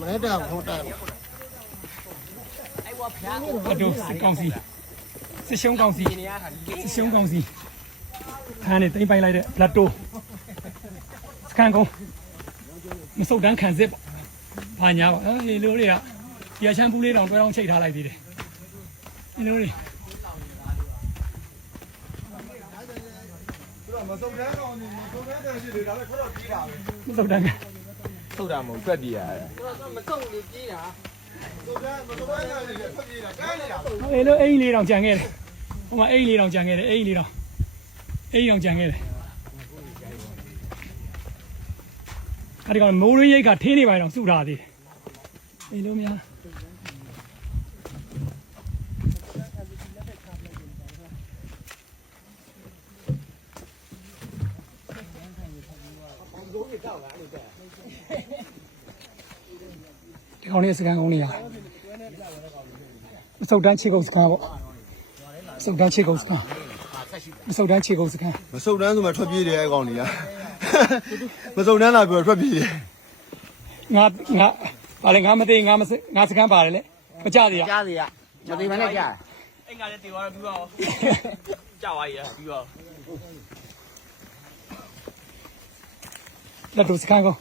မလဲတာဟုတ်တယ်တို့စစ်ကောင်စီစစ်ရှုံးကောင်စီစစ်ရှုံးကောင်စီခန်းနေတိမ့်ပိုင်လိုက်တဲ့ဘလက်တိုစကန်ကုန်းမစုတ်တန်းခံစစ်ပေါ့ဘာညာပါဟေးလိုတွေကဒီအချမ်းပူးလေးတောင်တွဲအောင်ချိတ်ထားလိုက်သေးတယ်ဒီလိုတွေမစုံတန်းကောင်နေမစုံတန်းတယ်ရှိတယ်ဒါလည်းခတော့ပြေးတာပဲမစုတ်တန်းထုတ်တာမဟုတ်တွက်ပြေးရတယ်မစုံလို့ပြေးတာစုံတန်းတယ်ထွက်ပြေးတာကန်းနေတာအေးလို့အိမ်လေးတောင်ကြံခဲ့တယ်ဟိုမှာအိမ်လေးတောင်ကြံခဲ့တယ်အိမ်လေးတောင်ကြံခဲ့တယ်အဲ့ဒီကောင်မိုးရင်းရိတ်ကထင်းနေပါတော့စုထားသေးတယ်အေးလို့များဒီကောင်လေးစကန်ကုန်းလေးရမစုတ်တန်းခြေကုပ်စကန်ပေါ့မစုတ်တန်းခြေကုပ်စကန်မစုတ်တန်းခြေကုပ်စကန်မစုံတန်းဆိုမှထွက်ပြေးတယ်အဲ့ကောင်ကြီးကမစုံတန်းလာပြီးတော့ထွက်ပြေးတယ်ငါပါလေငါမသိငါစကန်ပါတယ်လေမကြသေးရကြားသေးရမသိမနဲ့ကြားအဲ့ငါလည်းတေသွားတော့ပြီးတော့ကြောက်သွားရပြီးတော့လက်တို့စကန်ကော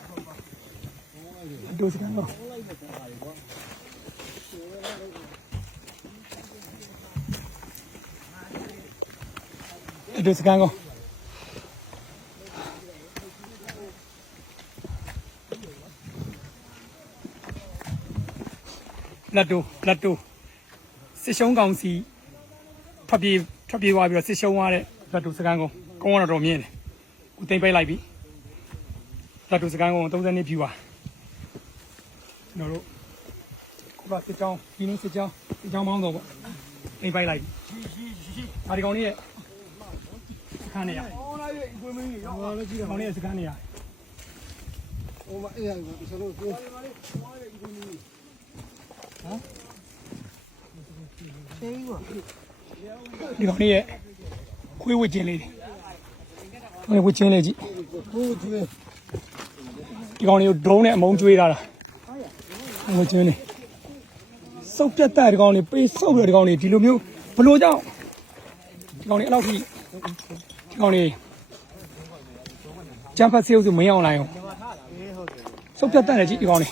လက်တို့စကန်ကောလက်တို့စကန်ကောလက်တို့စစ်ရှုံးကောင်စီဖပ်ပြေးသွားပြီးတော့စစ်ရှုံးသွားတဲ့လက်တို့စကန်ကောကုန်းကတော့မြင်တယ်ခုတိမ့်ပိတ်လိုက်ပြီလက်တို့စကန်ကော30နှစ်ဖြူပါကျွန်တော်တို့ခုကစစ်ကြောင်းဒီနေ့စစ်ကြောင်းမောင်းတော့ပေါ့တိမ့်ပိတ်လိုက်ပြီဒါဒီကောင်လေးရဲ့စကန်နေရကောင်လေးရဲ့စကန်နေရဟိုမအေးရဆလို့ကိုဒီကောင်လေးရဲ့ခွေးဝစ်ချင်းလေးတွေဝစ်ချင်းလေးကြည့်ဒီကောင်လေးကိုဒရုန်းနဲ့အမုန်းကျွေးထားတာဝစ်ချင်းလေးစုပ်ပြတ်တဲ့ဒီကောင်လေးပေးစုပ်ရဒီကောင်လေးဒီလိုမျိုးဘလို့ကြောင့်ဒီကောင်လေးအဲ့လောက်ကြီးဒီကောင်လေးကျန်းဖတ်ဆေးဥစုမင်းအောင်လိုက်အောင်စုပ်ပြတ်တဲ့ကြည့်ဒီကောင်လေး